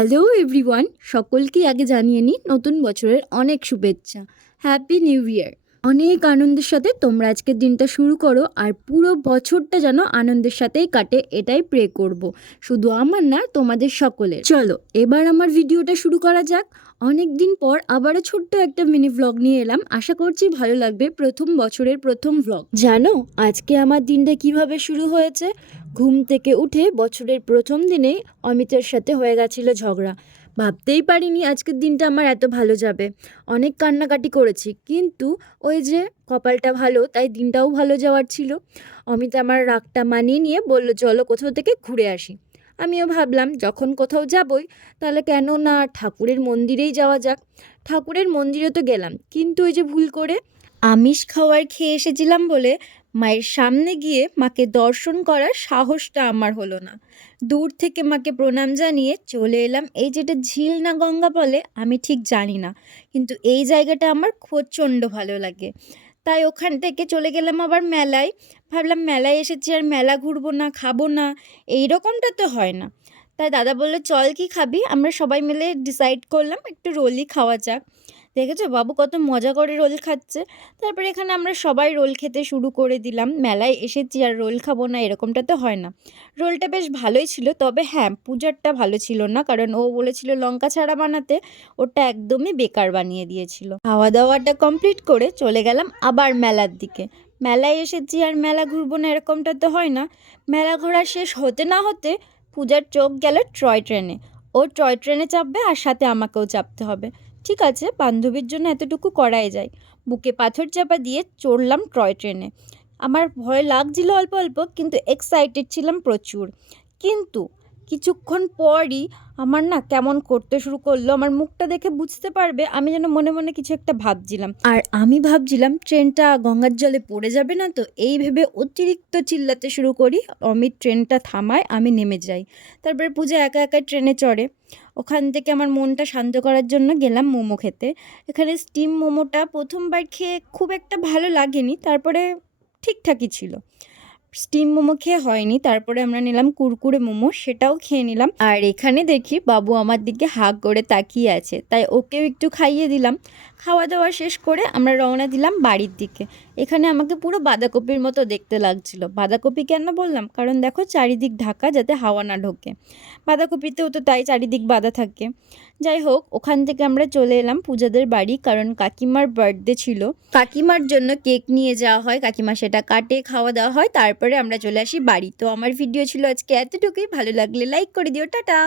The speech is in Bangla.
হ্যালো এভরিওয়ান, সকলকে আগে জানিয়ে নিই নতুন বছরের অনেক শুভেচ্ছা। Happy new year. অনেক আনন্দের সাথে তোমরা আজকের দিনটা শুরু করো, আর পুরো বছরটা যেন আনন্দের সাথেই কাটে, এটাই প্রে করব। শুধু আমার না, তোমাদের সকলের। চলো এবার আমার ভিডিওটা শুরু করা যাক। অনেক দিন পর আবারও ছোট্ট একটা মিনি ভ্লগ নিয়ে এলাম, আশা করছি ভালো লাগবে। প্রথম বছরের প্রথম ভ্লগ। জানো আজকে আমার দিনটা কিভাবে শুরু হয়েছে? ঘুম থেকে উঠে বছরের প্রথম দিনেই অমিতের সাথে হয়ে গেছিল ঝগড়া। ভাবতেই পারিনি আজকের দিনটা আমার এত ভালো যাবে। অনেক কান্নাকাটি করেছি, কিন্তু ওই যে কপালটা ভালো, তাই দিনটাও ভালো যাওয়ার ছিল। অমিত আমার রাগটা মানিয়ে নিয়ে বলল, চলো কোথাও থেকে ঘুরে আসি। আমিও ভাবলাম যখন কোথাও যাবই, তাহলে কেন না ঠাকুরের মন্দিরেই যাওয়া যাক। ঠাকুরের মন্দিরে তো গেলাম, কিন্তু ওই যে ভুল করে আমিষ খাওয়ার খেয়ে এসেছিলাম বলে মায়ের সামনে গিয়ে মাকে দর্শন করার সাহসটা আমার হলো না। দূর থেকে মাকে প্রণাম জানিয়ে চলে এলাম। এই যেটা ঝিল না গঙ্গা বলে আমি ঠিক জানি না, কিন্তু এই জায়গাটা আমার প্রচণ্ড ভালো লাগে। তাই ওখান থেকে চলে গেলাম আবার মেলায়। ভাবলাম মেলায় এসেছি আর মেলা ঘুরবো না, খাবো না, এই রকমটা তো হয় না। তাই দাদা বললো, চল কি খাবি? আমরা সবাই মিলে ডিসাইড করলাম একটু রোলই খাওয়া যাক। দেখেছো বাবু কত মজা করে রোল খাচ্ছে। তারপরে এখানে আমরা সবাই রোল খেতে শুরু করে দিলাম। মেলায় এসেছি আর রোল খাবো না, এরকমটা তো হয় না। রোলটা বেশ ভালোই ছিল, তবে হ্যাঁ পূজারটা ভালো ছিল না, কারণ ও বলেছিল লঙ্কা ছাড়া বানাতে, ওটা একদমই বেকার বানিয়ে দিয়েছিল। খাওয়া দাওয়াটা কমপ্লিট করে চলে গেলাম আবার মেলার দিকে। মেলায় এসেছি আর মেলা ঘুরবো না, এরকমটা তো হয় না। মেলা ঘোরা শেষ হতে না হতে পূজার চোখ গেল টয় ট্রেনে। ও টয় ট্রেনে চাপবে আর সাথে আমাকেও চাপতে হবে। ঠিক আছে, বান্ধবীর জন্য এতটুকু করাই যায়। বুকে পাথর চাপা দিয়ে চড়লাম টয় ট্রেনে। আমার ভয় লাগছিল অল্প অল্প, কিন্তু এক্সাইটেড ছিলাম প্রচুর। কিন্তু কিছুক্ষণ পরই আমার না কেমন করতে শুরু করলো। আমার মুখটা দেখে বুঝতে পারবে আমি যেন মনে মনে কিছু একটা ভাবছিলাম। আর আমি ভাবছিলাম ট্রেনটা গঙ্গার জলে পড়ে যাবে না তো, এই ভেবে অতিরিক্ত চিল্লাতে শুরু করি। অমিত ট্রেনটা থামায়, আমি নেমে যাই। তারপরে পূজা একা একা ট্রেনে চড়ে। ওখান থেকে আমার মনটা শান্ত করার জন্য গেলাম মোমো খেতে। এখানে স্টিম মোমোটা প্রথমবার খেয়ে খুব একটা ভালো লাগেনি, তারপরে ঠিকঠাকই ছিল। স্টিম মোমো খেয়ে হয়নি, তারপরে আমরা নিলাম কুরকুরে মোমো, সেটাও খেয়ে নিলাম। আর এখানে দেখি বাবু আমার দিকে হাঁ করে তাকিয়ে আছে, তাই ওকেও একটু খাইয়ে দিলাম। খাওয়া দাওয়া শেষ করে আমরা রওনা দিলাম বাড়ির দিকে। এখানে আমাকে পুরো বাঁধাকপির মতো দেখতে লাগছিল। বাঁধাকপি কেন বললাম? কারণ দেখো চারিদিক ঢাকা, যাতে হাওয়া না ঢোকে। বাঁধাকপিতেও তো তাই, চারিদিক বাঁধা থাকে। যাই হোক, ওখান থেকে আমরা চলে এলাম পূজাদের বাড়ি, কারণ কাকিমার বার্থডে ছিল। কাকিমার জন্য কেক নিয়ে যাওয়া হয়, কাকিমা সেটা কাটে, খাওয়া দাওয়া হয়, তারপরে আমরা চলে আসি বাড়ি। তো আমার ভিডিও ছিল আজকে এতটুকুই। ভালো লাগলে লাইক করে দিও। টাটা।